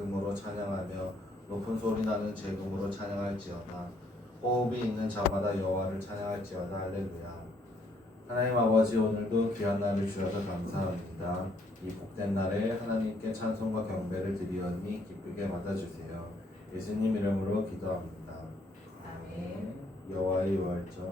재금으로 찬양하며 높은 소리 나는 재금으로 찬양할지어다. 호흡이 있는 자마다 여호와를 찬양할지어다. 할렐루야. 하나님 아버지 오늘도 귀한 날을 주셔서 감사합니다. 이 복된 날에 하나님께 찬송과 경배를 드리오니 기쁘게 받아주세요. 예수님 이름으로 기도합니다. 아멘. 여호와의 월절.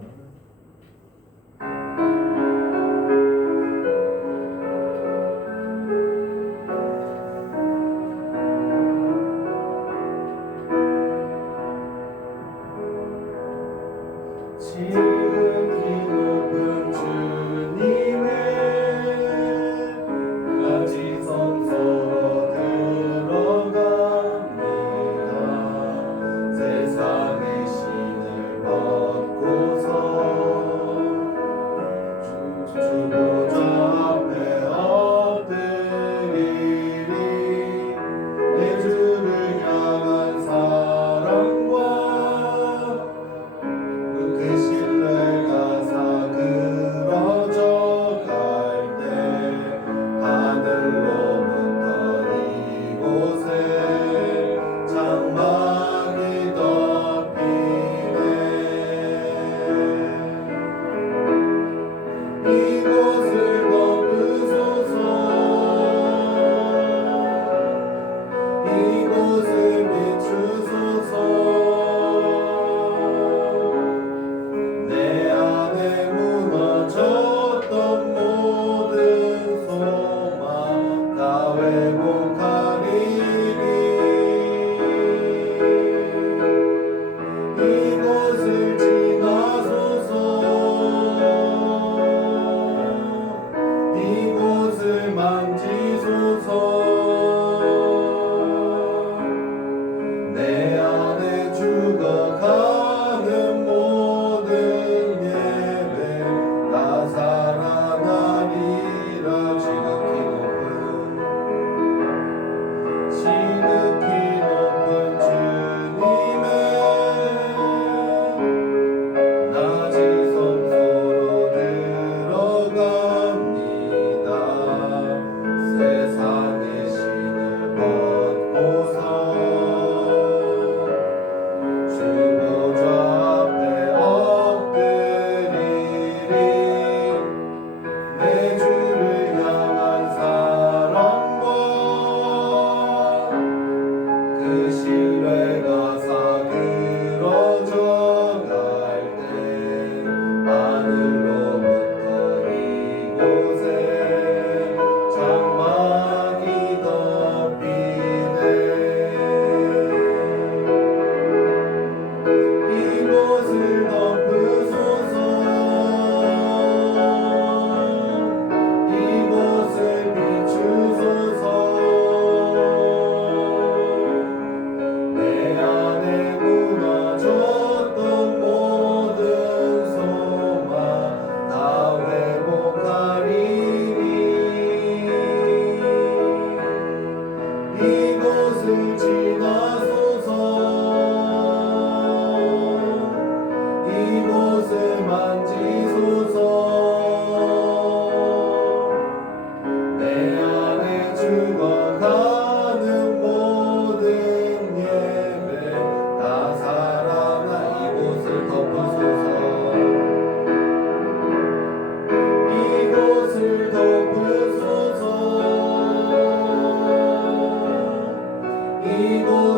Amigo.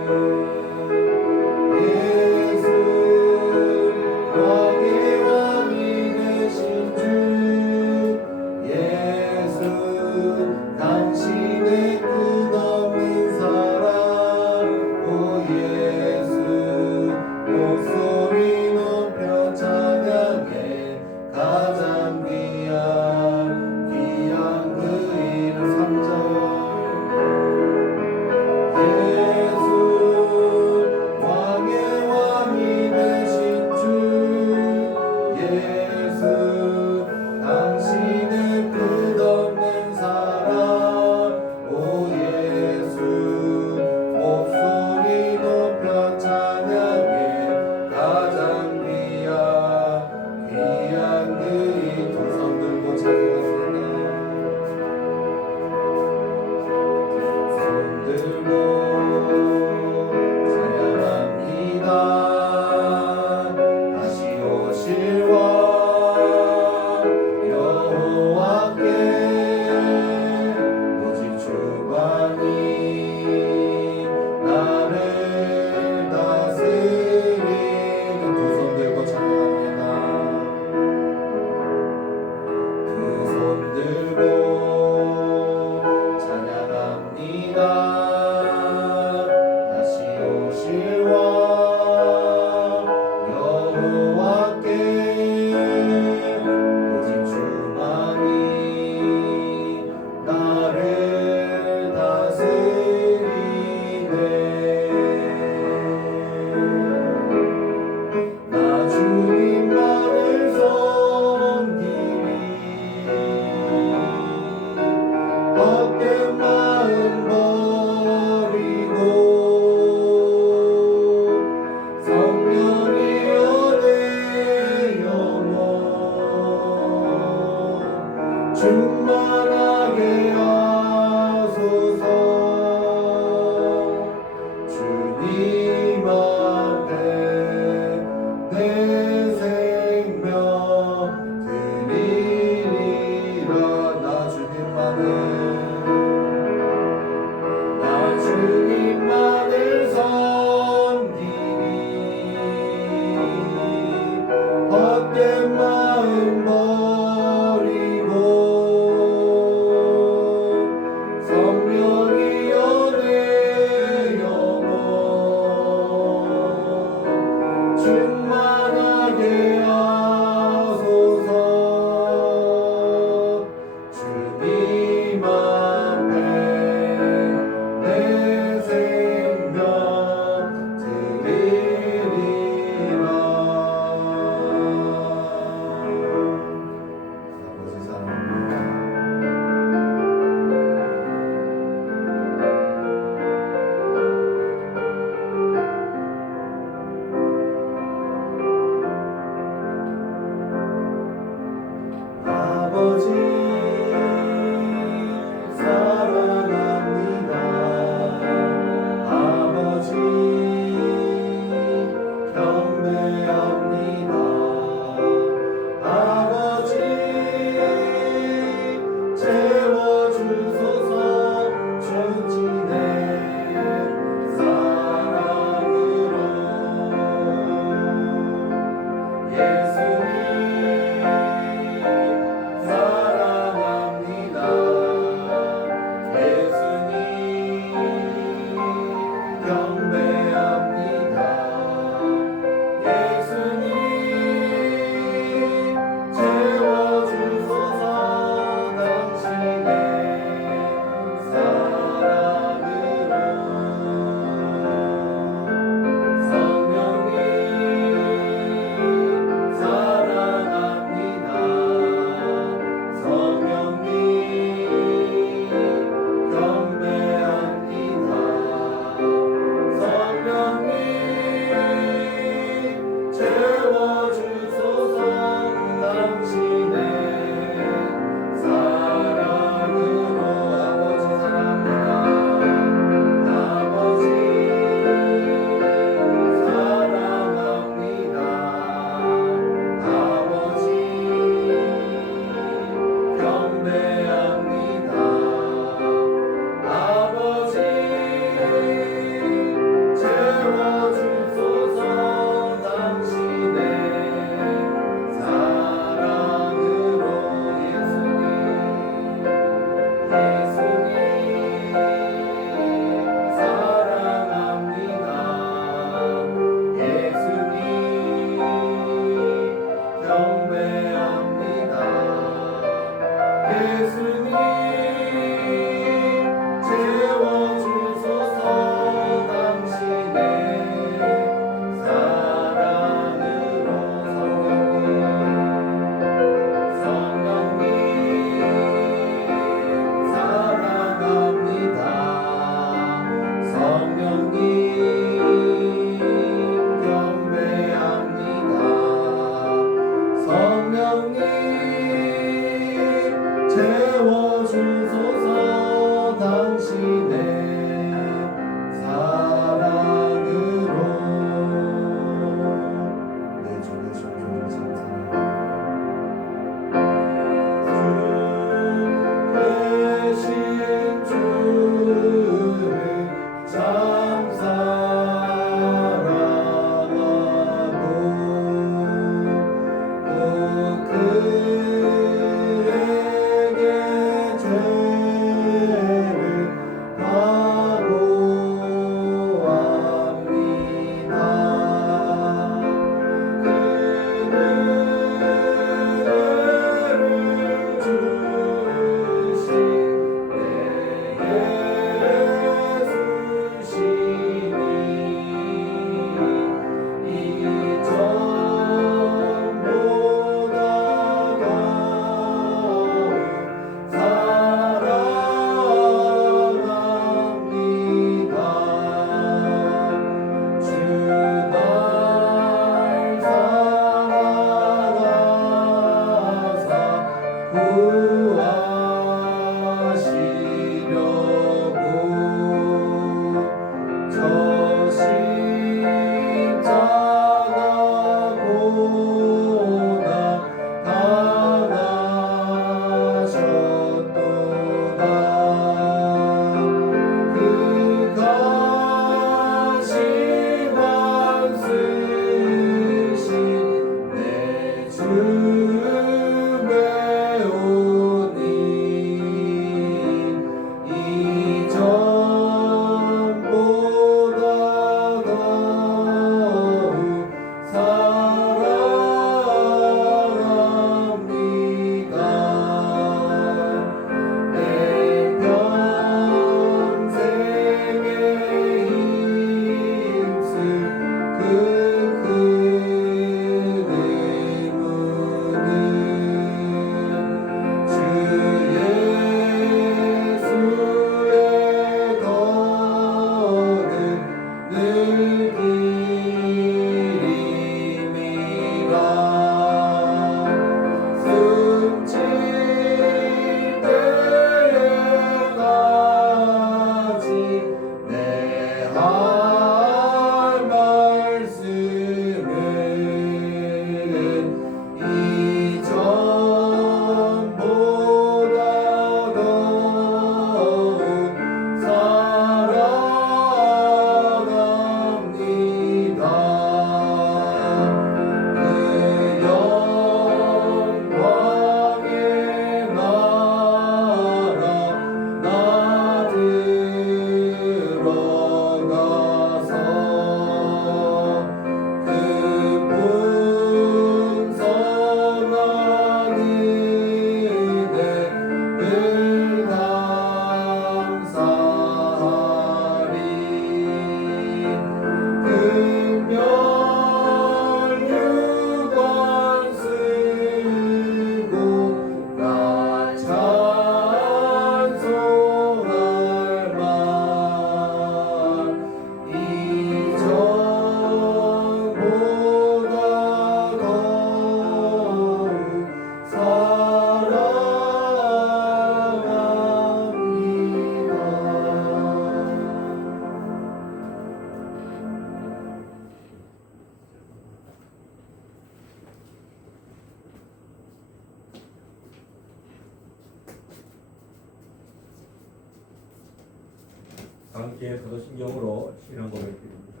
함께 서도신경으로 신앙 고백드립니다.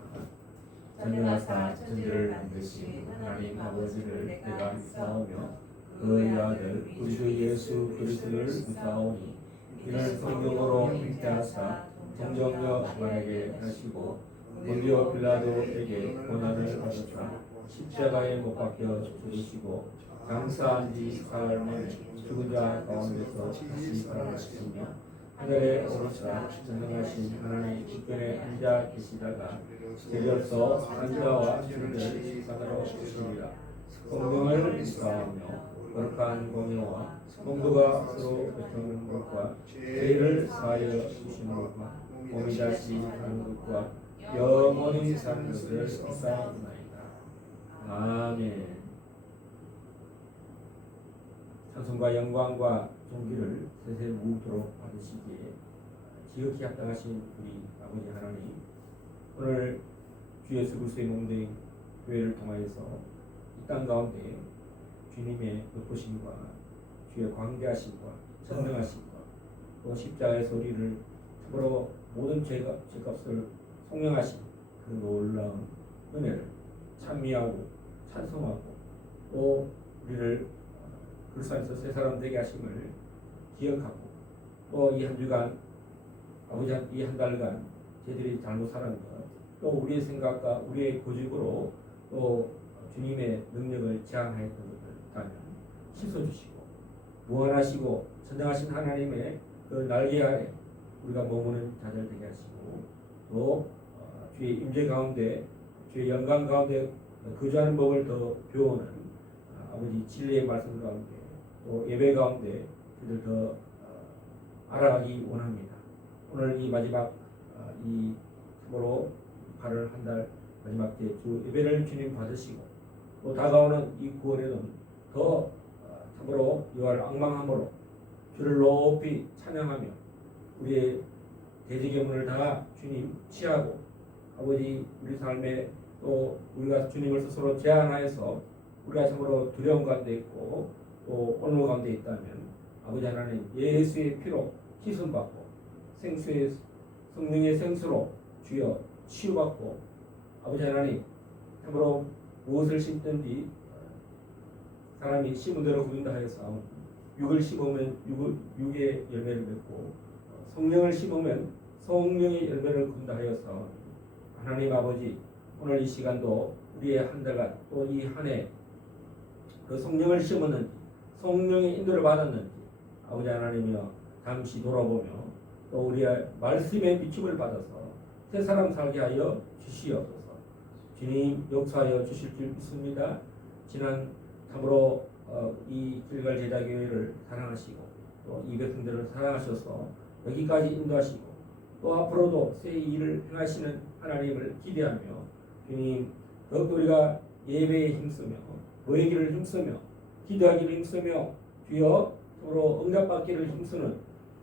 전능하사 천지를 만드신 하나님 아버지를 내가 믿사오며 그의 아들 우리 주 예수 그리스도를 믿사오니 이를 성경으로 잉태하사 정정녀 만에게 하시고 본디오 빌라도에게 고난을 받으사 십자가에 못 박혀 죽으시고 장사한 지 사흘 만에 죽은 자 가운데서 다시 살아나시며 하늘에 오르사 전능하신 하나님 우편에 앉아 계시다가 내려서 산자와 주를 식사하러 오시리라 성경을 믿사하며 거룩한 공의와 성도가 서로 베푸는 것과 죄를 사하여 주시는 것과 몸이 다시 하는 것과 영원히 사는 것을 믿사옵나이다. 아멘. 찬송과 영광과 존귀를 세세 무토록 받으시기에 지극히 합당하신 우리 아버지 하나님 오늘 주 예수 그리스도의 몸된 교회를 통하여서 이 땅 가운데 주님의 높으심과 주의 광대하심과 전능하심과 또 십자가의 소리를 참으로 모든 죄가, 죄값을 송명하신 그 놀라운 은혜를 찬미하고 찬송하고 또 우리를 불쌍해서 새 사람 되게 하심을 기억하고 또 이 한 주간 아버지 이 한 달간 저희들이 잘못 살은 것또 우리의 생각과 우리의 고집으로 또 주님의 능력을 제한하였던 것을 있다면 씻어주시고 무한하시고 선정하신 하나님의 그 날개 아래 우리가 머무는 자들 되게 하시고 또 어, 주의 임재 가운데 주의 영광 가운데 거주하는 법을 더 배우는 어, 아버지 진리의 말씀 가운데 또 예배 가운데 그들 더 어, 알아가기 원합니다. 오늘 이 마지막 어, 이 참으로 8월 한 달 마지막 때 주 예배를 주님 받으시고 또 다가오는 이 구원에는 더 어, 참으로 여호와를 악망함으로 주를 높이 찬양하며 우리의 대지경문을 다 주님 취하고 아버지 우리 삶에 또 우리가 주님을 스스로 제한하여서 우리가 참으로 두려움 가운데 있고 또 오늘 가운데 있다면 아버지 하나님 예수의 피로 희손받고 생수의 성령의 생수로 주여 치유받고 아버지 하나님 참으로 무엇을 심든지 사람이 심은 대로 거둔다 하여서 육을 심으면 육을, 육의 열매를 맺고 성령을 심으면 성령의 열매를 거둔다 하여서 하나님 아버지 오늘 이 시간도 우리의 한 달간 또 이 한 해 그 성령을 심었는지 성령의 인도를 받았는지 아버지 하나님이여 잠시 돌아보며 또 우리의 말씀의 비춤을 받아서 새 사람 살게 하여 주시옵소서. 주님 역사하여 주실 줄 믿습니다. 지난 참으로 어, 이 길갈 제자교회를 사랑하시고 또 이 백성들을 사랑하셔서 여기까지 인도하시고 또 앞으로도 새 일을 행하시는 하나님을 기대하며 주님 더욱더 우리가 예배에 힘쓰며 너의 길을 힘쓰며 기도하기를 힘쓰며 주여 서로 응답받기를 힘쓰는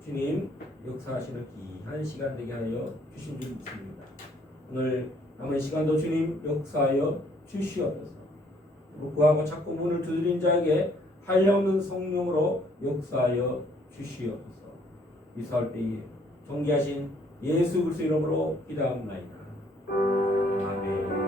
주님 역사하시는 귀한 시간 되게 하여 주신 줄 믿습니다. 오늘 남은 시간도 주님 역사하여 주시옵소서. 구하고 자꾸 문을 두드린 자에게 한량없는 성령으로 역사하여 주시옵소서. 이사할 때에 존귀하신 예수 그리스도 이름으로 기도합나이다. 아멘.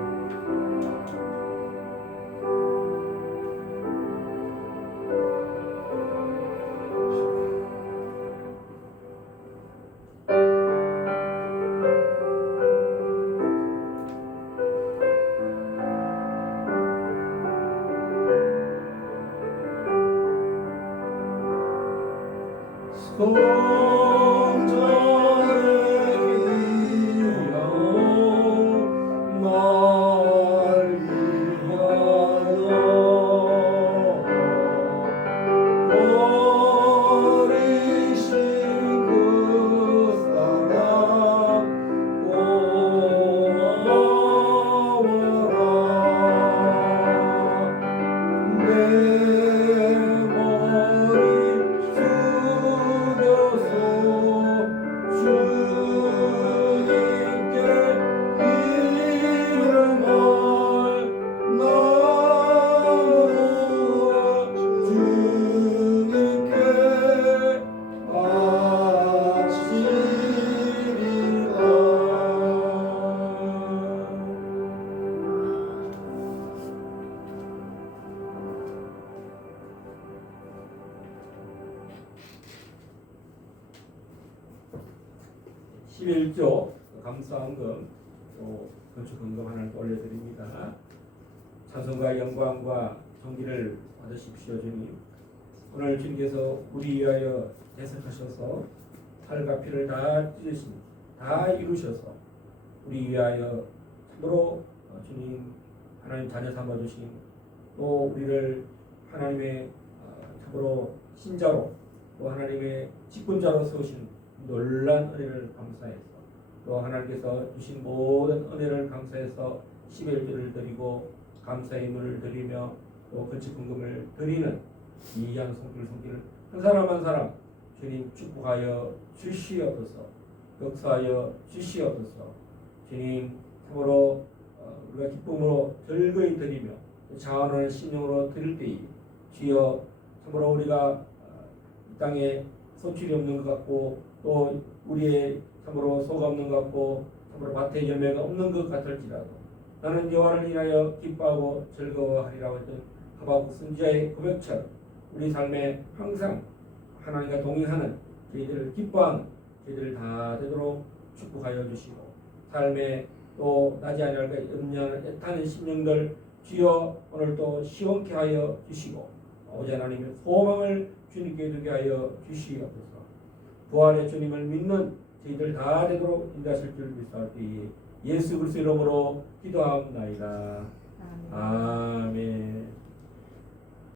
건축헌금 하나를 또 올려드립니다. 찬송과 영광과 존귀를 받으십시오 주님. 오늘 주님께서 우리 위하여 대속하셔서 살과 피를 다 찢으신 다 이루셔서 우리 위하여 참으로 어, 주님 하나님 자녀 삼아 주신 또 우리를 하나님의 어, 참으로 신자로 또 하나님의 직분자로 세우신 놀란 은혜를 감사해서 또 하나님께서 주신 모든 은혜를 감사해서 11조를 드리고 감사의 문을 드리며 또 건축금금을 드리는 이한 손길 손길을 한 사람 한 사람 주님 축복하여 주시옵소서 역사하여 주시옵소서. 주님 참으로 어, 우리가 기쁨으로 즐거이 드리며 자원을 신용으로 드릴 때에 주여 참으로 우리가 어, 이 땅에 소출이 없는 것 같고 또 우리의 참으로 소가 없는 것 같고 참으로 밭에 열매가 없는 것 같을지라도 나는 여호와를 인하여 기뻐하고 즐거워하리라고 했던 하박국 선지자의 고백처럼 우리 삶에 항상 하나님과 동행하는 저희들을 기뻐하는 저희들을 다 되도록 축복하여 주시고 삶에 또 나지 아니할까 염려하는 애타는 심령들 주여 오늘 또 시원케 하여 주시고 아버지 하나님의 소망을 주님께 두게 하여 주시옵소서. 부활의 주님을 믿는 저희들 다 되도록 인도하실 줄 믿사옵니 예수 그리스도 이름으로 기도하옵나이다 아멘. 아멘